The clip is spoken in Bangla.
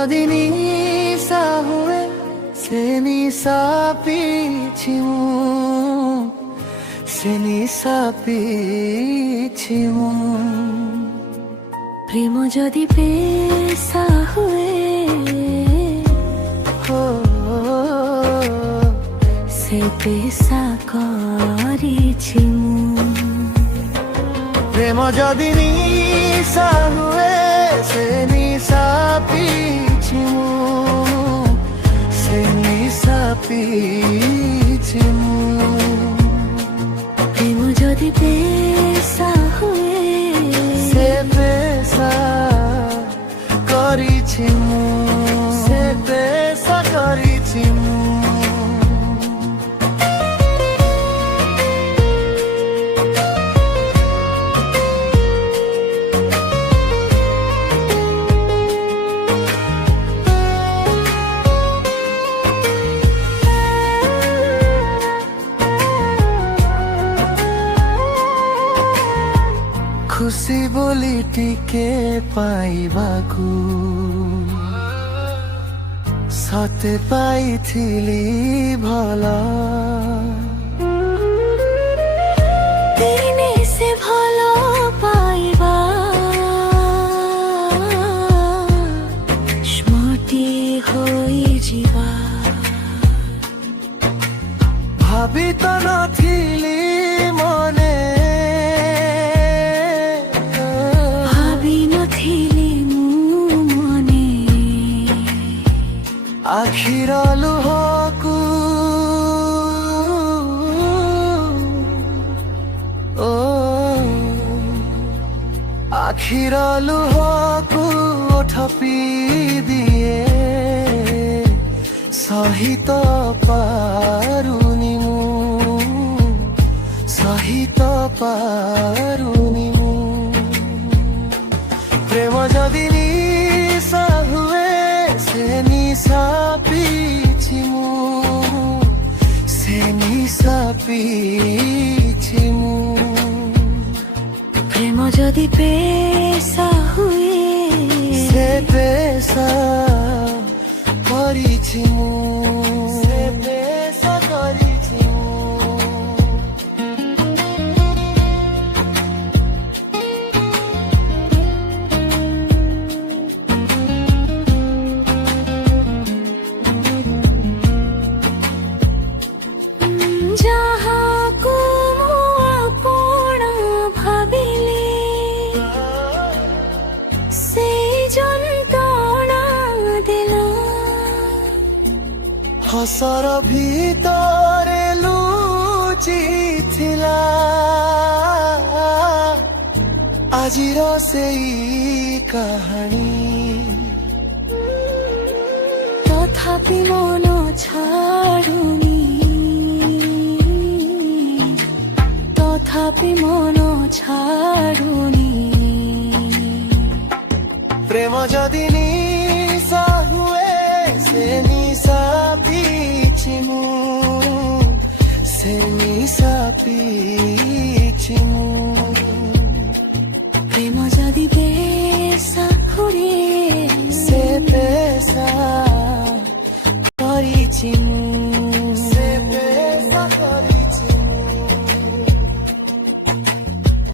ଯଦି ନିଶା ହୁଏ ସେ ନିଶା ପିଇଛି ମୁଁ, ସେ ନିଶା ପିଇଛି ମୁଁ। প্রেম যদি পেশা হুয়ে সে পেশা করিছি মু। প্রেম যদি নিশা হুয়ে সে নিশা পিইছি ମୁଁ, সে নিশা পিইছি ମୁଁ। প্রেম যদি পেশা হুয়ে সে পেশা করিছি ମୁଁ, সে পেশা করিছি ମୁଁ। खुशी बोली टिके पाइबाकू सते पाइथिली भला। दिने से भलो पाइबा स्मृति होई जीवा। भाभी तो नथिली मने आखिर लुहकू ओ आखिर लुहकू ठपी दिए सहित पारुनी मु, सहित पारुनी मु। प्रेम जदि निशा हुए से निशा पिइछि ମୁଁ, से निशा पिइछि ମୁଁ। প্রেম যদি পেশা হুয়ে से पेशा करिछि ମୁଁ, से पेशा करिछि ମୁଁ। ଯାହାକୁ ମୁଁ ଆପଣ ଭାବିଲି ସେଇ ଯନ୍ତ୍ରଣା ଦେଲ। हसर ভিতরে লুচি ଥିଲା আজির সেই কাহানী। তথাপি মন ছাড়ুনি, তথাপি মন ছাড়ুনি। প্রেম যদি নিশা হুয়ে সে নিশা পিইছি ମୁଁ, সে নিশা পিইছি ମୁଁ। প্রেম যদি পেশা হুয়ে সে পেশা করিছি ମୁଁ।